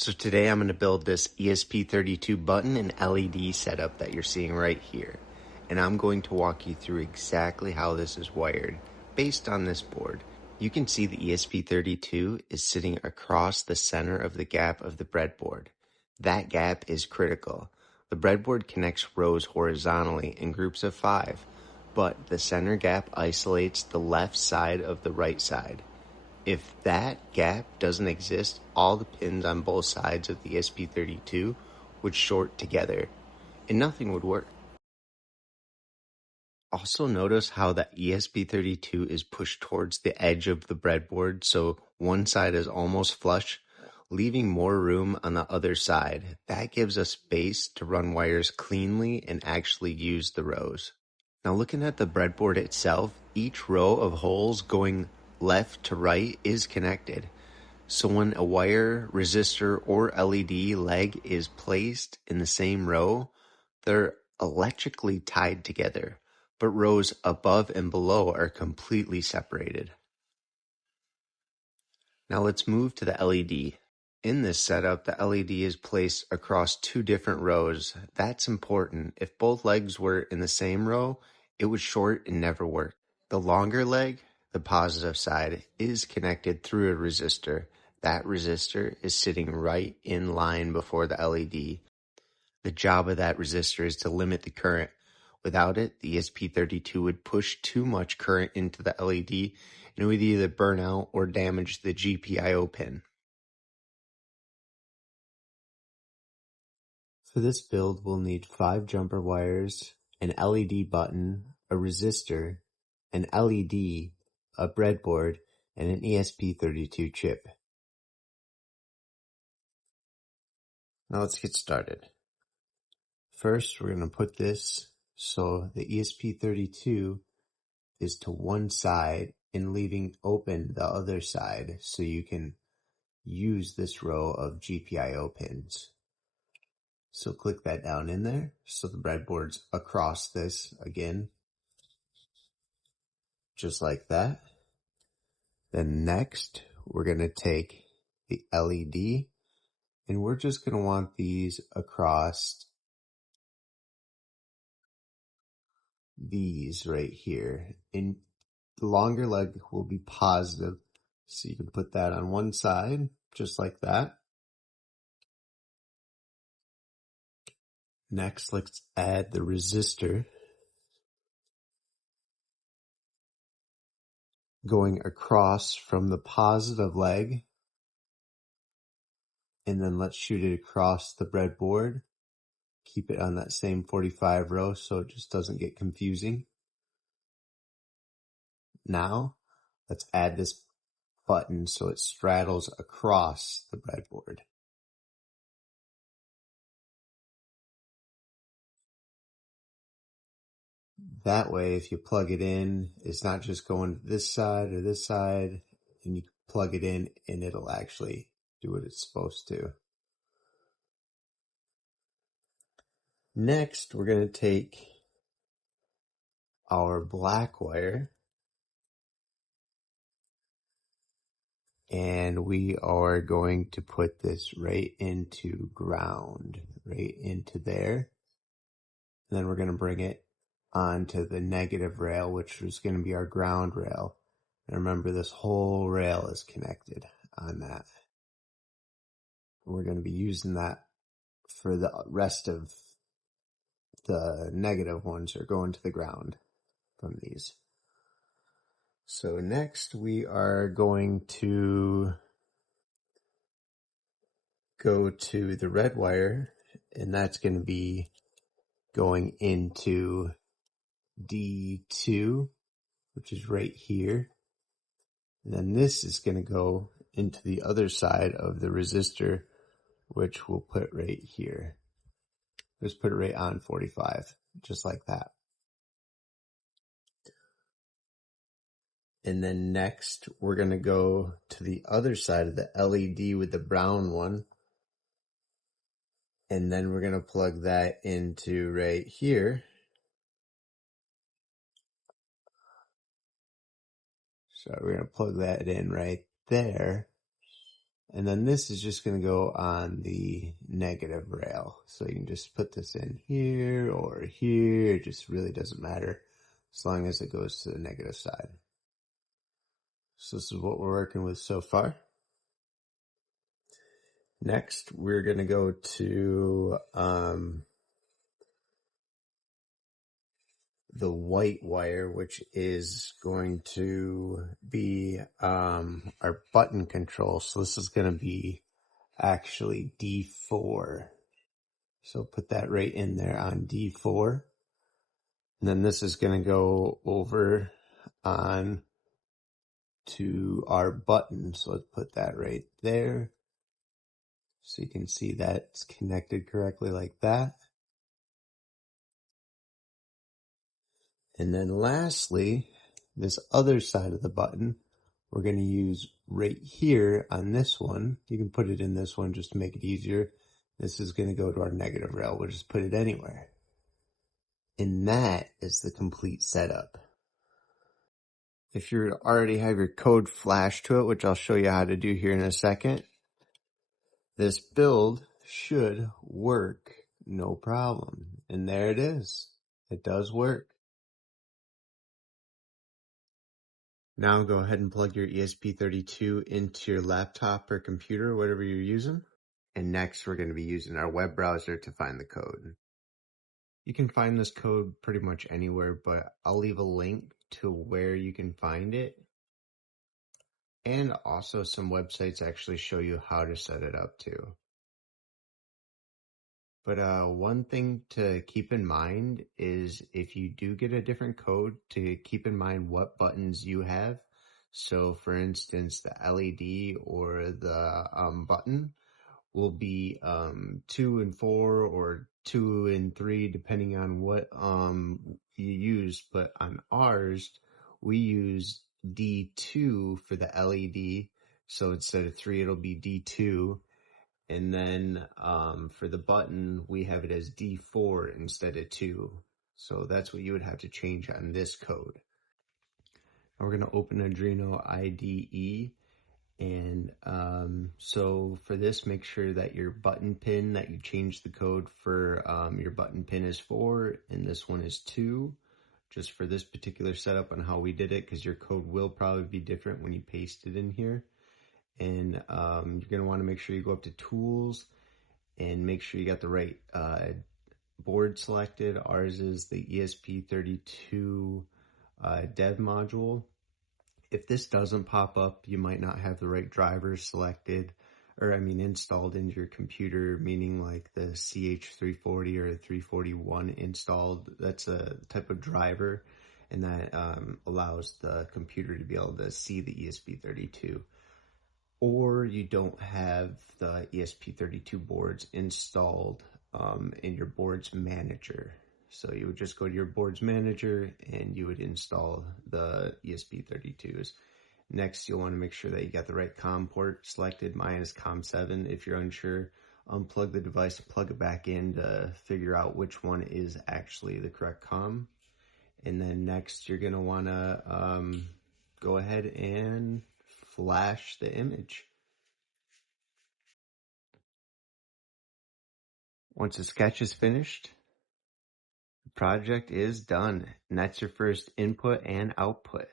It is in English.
So today I'm going to build this ESP32 button and LED setup that you're seeing right here. And I'm going to walk you through exactly how this is wired based on this board. You can see the ESP32 is sitting across the center of the gap of the breadboard. That gap is critical. The breadboard connects rows horizontally in groups of 5, but the center gap isolates the left side of the right side. If that gap doesn't exist, all the pins on both sides of the ESP32 would short together, and nothing would work. Also notice how the ESP32 is pushed towards the edge of the breadboard, so one side is almost flush, leaving more room on the other side. That gives us space to run wires cleanly and actually use the rows. Now looking at the breadboard itself, each row of holes going left to right is connected. So when a wire, resistor, or LED leg is placed in the same row, they're electrically tied together, but rows above and below are completely separated. Now let's move to the LED. In this setup, the LED is placed across 2 different rows. That's important. If both legs were in the same row, it would short and never work. The longer leg, the positive side, is connected through a resistor. That resistor is sitting right in line before the LED. The job of that resistor is to limit the current. Without it, the ESP32 would push too much current into the LED and it would either burn out or damage the GPIO pin. For this build, we'll need 5 jumper wires, an LED button, a resistor, an LED, a breadboard, and an ESP32 chip. Now let's get started. First, we're going to put this so the ESP32 is to one side and leaving open the other side so you can use this row of GPIO pins. So click that down in there so the breadboard's across this again, just like that. Then next, we're going to take the LED and we're just going to want these across these right here. And the longer leg will be positive, so you can put that on one side, just like that. Next, let's add the resistor going across from the positive leg, and then let's shoot it across the breadboard. Keep it on that same 45 row so it just doesn't get confusing. Now, let's add this button so it straddles across the breadboard. That way, if you plug it in, it's not just going to this side or this side, and you plug it in and it'll actually do what it's supposed to. Next, we're going to take our black wire and we are going to put this right into ground, right into there. And then we're going to bring it onto the negative rail, which is going to be our ground rail. And remember, this whole rail is connected on that. We're going to be using that for the rest of the negative ones are going to the ground from these. So next we are going to go to the red wire, and that's going to be going into D2, which is right here. And then this is going to go into the other side of the resistor, which we'll put right here. Just put it right on 45, just like that. And then next, we're going to go to the other side of the LED with the brown one. And then we're going to plug that into right here. So we're going to plug that in right there. And then this is just going to go on the negative rail. So you can just put this in here or here. It just really doesn't matter as long as it goes to the negative side. So this is what we're working with so far. Next, we're going to go to the white wire, which is going to be our button control. So this is going to be actually D4. So put that right in there on D4. And then this is going to go over on to our button. So let's put that right there. So you can see that's connected correctly like that. And then lastly, this other side of the button, we're going to use right here on this one. You can put it in this one just to make it easier. This is going to go to our negative rail. We'll just put it anywhere. And that is the complete setup. If you already have your code flashed to it, which I'll show you how to do here in a second, this build should work no problem. And there it is. It does work. Now go ahead and plug your ESP32 into your laptop or computer, whatever you're using. And next we're going to be using our web browser to find the code. You can find this code pretty much anywhere, but I'll leave a link to where you can find it. And also some websites actually show you how to set it up too. But one thing to keep in mind is if you do get a different code, to keep in mind what buttons you have. So for instance, the LED or the button will be 2 and 4 or 2 and 3 depending on what you use. But on ours, we use D2 for the LED. So instead of 3, it'll be D2. And then for the button, we have it as D4 instead of 2. So that's what you would have to change on this code. Now we're going to open Arduino IDE. And so for this, make sure that your button pin that you change the code for your button pin is 4 and this one is 2. Just for this particular setup on how we did it, because your code will probably be different when you paste it in here. And you're going to want to make sure you go up to Tools and make sure you got the right board selected. Ours is the ESP32 dev module. If this doesn't pop up, you might not have the right drivers selected, or installed into your computer, meaning like the CH340 or 341 installed. That's a type of driver, and that allows the computer to be able to see the ESP32. Or you don't have the ESP32 boards installed in your boards manager. So you would just go to your boards manager and you would install the ESP32s. Next, you'll want to make sure that you got the right COM port selected. Mine is COM7. If you're unsure, unplug the device and plug it back in to figure out which one is actually the correct COM. And then next, you're going to want to go ahead and flash the image. Once the sketch is finished, the project is done, and that's your first input and output.